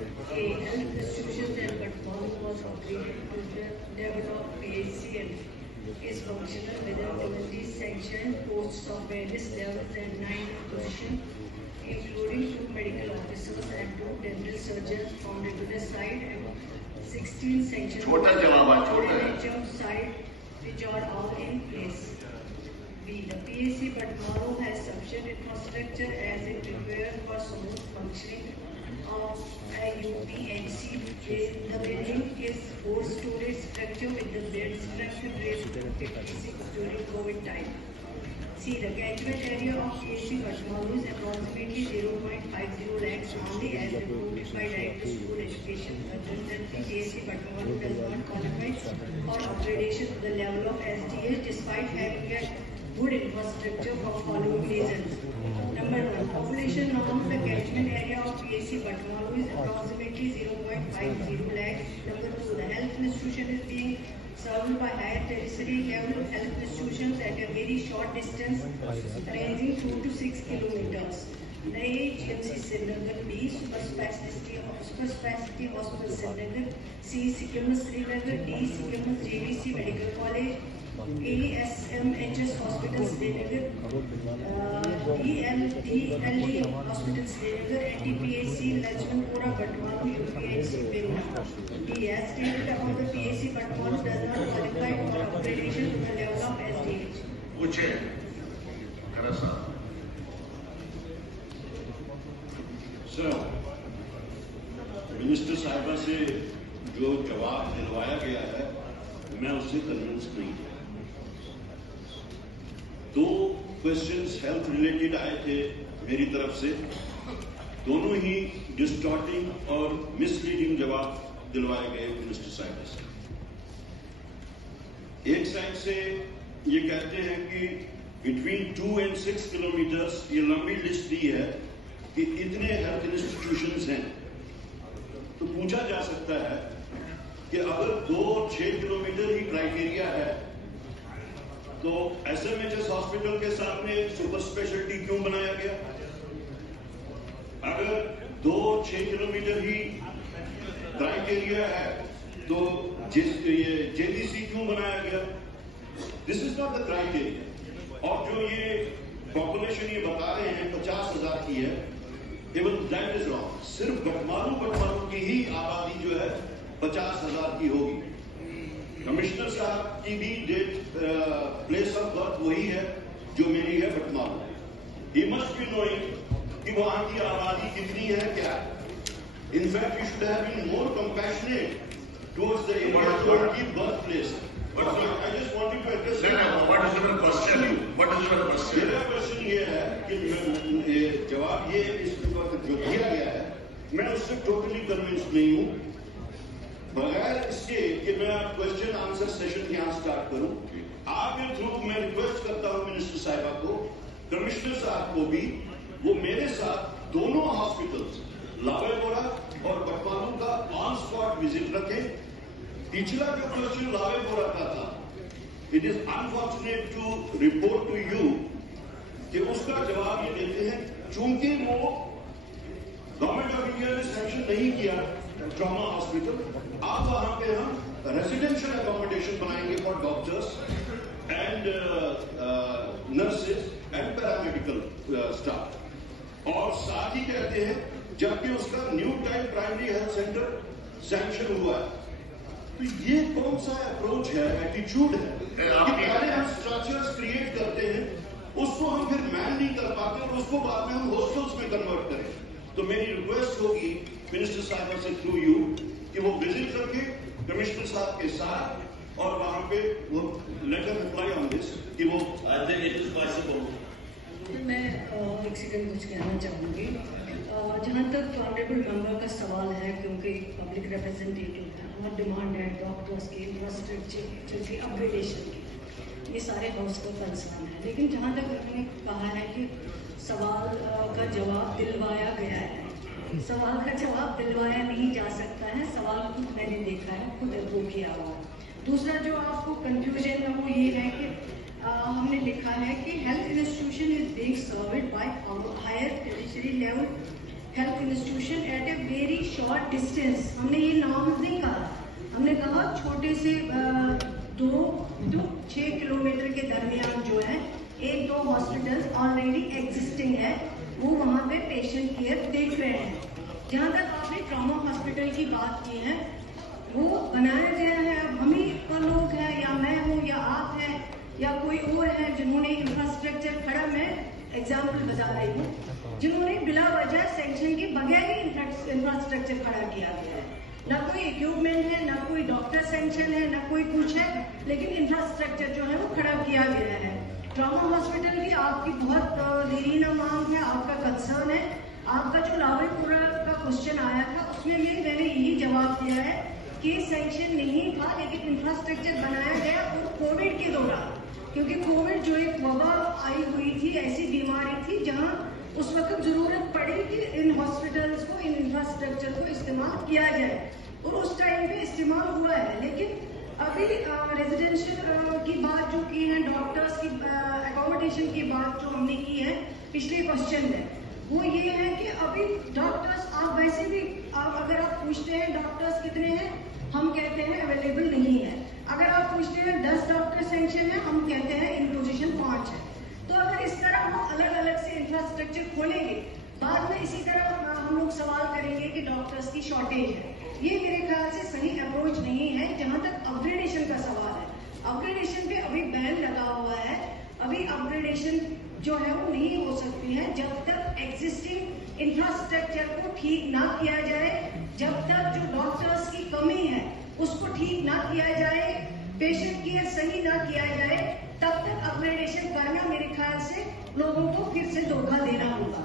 A health institutions and Patwan was upgraded to the level of PHCM is functional with a 20 sanctioned posts of various levels and 9 positions, including 2 medical officers and 2 dental surgeons from regular side and 16 sanctioned NHM side, which are all in place. B. The PHC Patmaro has sufficient infrastructure as it prepares for smooth functioning of a UPNC. The building is 4-story structure with the bed strength raised to 56 during COVID time. C. The catchment area of PHC Patmaro is approximately 0.50 lakhs only as reported by Director School Education. Presently, PHC Patmaro does not qualify for upgradation to the level of SDH despite having a good infrastructure for following reasons. Number 1. Population norm. The catchment area of PHC Patmaro is approximately 0.50 lakhs. Number 2. The health institution is being served by higher tertiary level health institutions at a very short distance ranging 2 to 6 kilometers. A. GMC Srinagar. B. Super Specialty Hospital Srinagar. C. Sycamus Srinagar. D. Sycamus JVC Medical College. ASMHS Hospital Srinagar, DLE Hospital Srinagar, NTPAC Lachmanpura Patmaro UPNC Bimla. D. As stated about the PHC Patmaro does not qualify for upgradation to the level of SDH. पूछे खरा साहब। Sir, minister साहिबा से जो जवाब दिलवाया गया है मैं उससे कन्विंस नहीं हूं। 2 क्वेश्चंस हेल्थ रिलेटेड आए थे मेरी तरफ से, दोनों ही डिस्टॉर्टिंग और मिसलीडिंग जवाब दिलवाए गए मिनिस्टर साहिब से। एक साइड से ये कहते हैं कि बिटवीन 2 and 6 किलोमीटर्स, ये लंबी लिस्ट दी है कि इतने हेल्थ इंस्टीट्यूशंस हैं, तो पूछा जा सकता है कि अगर 2-6 किलोमीटर ही क्राइटेरिया है तो एसएमएचएस हॉस्पिटल के सामने सुपर स्पेशलिटी क्यों बनाया गया? अगर 2-6 किलोमीटर ही क्राइटेरिया है तो ये जेडीसी क्यों बनाया गया? This is not the criteria. और जो ये पॉपुलेशन ये बता रहे हैं 50,000 की है, इवन दैट इज रॉन्ग। सिर्फ बटमालू की ही आबादी जो है 50,000 की होगी। कमिश्नर साहब की भी डेट प्लेस ऑफ बर्थ वही है जो मेरी है Batmaloo. He must be knowing कि वहां की आबादी कितनी है क्या। In fact you should have been more compassionate towards the area की birth place. I just wanted to address what is your question? मेरा क्वेश्चन ये है कि जवाब ये इस वक्त जो दिया गया है मैं उससे टोटली कन्विंस नहीं हूं। बगैर इसके कि मैं क्वेश्चन आंसर सेशन यहां स्टार्ट करूं, आपके थ्रू मैं रिक्वेस्ट करता हूं मिनिस्टर साहिबा को, कमिश्नर साहब को भी, वो मेरे साथ दोनों हॉस्पिटल्स लावेपुरा और बटमालू का ऑन स्पॉट विजिट रखें। पिछला जो क्वेश्चन लावेपुरा का था, it is unfortunate to report to you कि उसका जवाब ये देते हैं चूंकि वो गवर्नमेंट ऑफ इंडिया ने सैंक्शन नहीं किया ट्रॉमा हॉस्पिटल, अब वहां पे हम रेजिडेंशियल अकोमोडेशन बनाएंगे for doctors and nurses and paramedical staff. और साथ ही कहते हैं जबकि उसका new time primary health centre sanction हुआ है। तो ये कौन सा अप्रोच है, एटीट्यूड है कि पहले हम स्ट्रक्चर्स क्रिएट करते हैं, उसको हम फिर मैन नहीं कर पाते और उसको बाद में हम हॉस्टल्स में कन्वर्ट करें। तो मेरी रिक्वेस्ट होगी मिनिस्टर साहब से थ्रू यू कि वो विजिट करके कमिश्नर साहब के साथ और वहां पे वो लेटर रिप्लाई ऑन दिस कि वो I think it is possible. मैं एक सेकंड कुछ कहना चाहूँगी। जहाँ तक ऑनरेबल मेंबर का सवाल है, क्योंकि पब्लिक रिप्रेजेंटेटिव है और डिमांड है डॉक्टर्स की, इंफ्रास्ट्रक्चर की अपग्रेडेशन की, ये सारे हाउस का कंसर्न है। लेकिन जहाँ तक उन्होंने कहा है कि सवाल का जवाब दिलवाया गया है, सवाल का जवाब दिलवाया नहीं जा सकता है। सवाल खुद मैंने देखा है, खुद अप्रूव किया हुआ। दूसरा जो आपको कंफ्यूजन है वो ये है कि हमने लिखा है कि health institution is being served by higher territory level health institution at a very short short distance, हमने ये नॉर्म्स नहीं कहा, हमने कहा छोटे से 2 to 6 किलोमीटर के दरमियान जो है 1-2 हॉस्पिटल्स ऑलरेडी एग्जिस्टिंग है, वो वहाँ पे पेशेंट केयर देख रहे हैं। जहाँ तक आपने ट्रॉमा हॉस्पिटल की बात की है, वो बनाया गया है। अब हम ही का लोग हैं, या मैं हूँ या आप हैं या कोई और है जिन्होंने इंफ्रास्ट्रक्चर खड़ा, मैं एग्जाम्पल बता रही हूँ, जिन्होंने बिला वजह सैंक्शन के बगैर ही इंफ्रास्ट्रक्चर खड़ा किया गया है। ना कोई इक्विपमेंट है, ना कोई डॉक्टर सैंक्शन है, ना कोई कुछ है, लेकिन इंफ्रास्ट्रक्चर जो है वो खड़ा किया गया है। ट्रॉमा हॉस्पिटल की आपकी बहुत देरीना मांग है, आपका कंसर्न है। आपका जो लावेपुरा का क्वेश्चन आया था उसमें मैंने यही जवाब दिया है कि सैंक्शन नहीं था, लेकिन इंफ्रास्ट्रक्चर बनाया गया और कोविड के दौरान, क्योंकि कोविड जो एक वबा आई हुई थी, ऐसी बीमारी थी जहां उस वक्त जरूरत पड़ी कि इन हॉस्पिटल्स को, इन इंफ्रास्ट्रक्चर को इस्तेमाल किया जाए, और उस टाइम पे इस्तेमाल हुआ है। लेकिन अभी रेजिडेंशियल की बात जो की है, डॉक्टर्स की एकोमोडेशन की बात जो हमने की है पिछले क्वेश्चन में, वो ये है कि अभी डॉक्टर्स, आप वैसे भी अगर आप पूछते हैं डॉक्टर्स कितने हैं, हम कहते हैं अवेलेबल नहीं है। अगर आप पूछते हैं 10 डॉक्टर सैंक्शन है, हम कहते हैं इन पोजीशन 5 है। तो अगर इस तरह हम अलग अलग से इंफ्रास्ट्रक्चर खोलेंगे, बाद में इसी तरह हम लोग सवाल करेंगे कि डॉक्टर्स की शॉर्टेज है। ये मेरे ख्याल से सही अप्रोच नहीं है। जहां तक अपग्रेडेशन का सवाल है, अपग्रेडेशन पे अभी बैन लगा हुआ है। अभी अपग्रेडेशन जो है वो नहीं हो सकती है जब तक एग्जिस्टिंग इंफ्रास्ट्रक्चर को ठीक ना किया जाए, जब तक जो डॉक्टर्स की कमी है उसको ठीक ना किया जाए, पेशेंट केयर सही ना किया जाए, तब तक अपग्रेडेशन करना मेरे ख्याल से लोगों को फिर से धोखा देना होगा।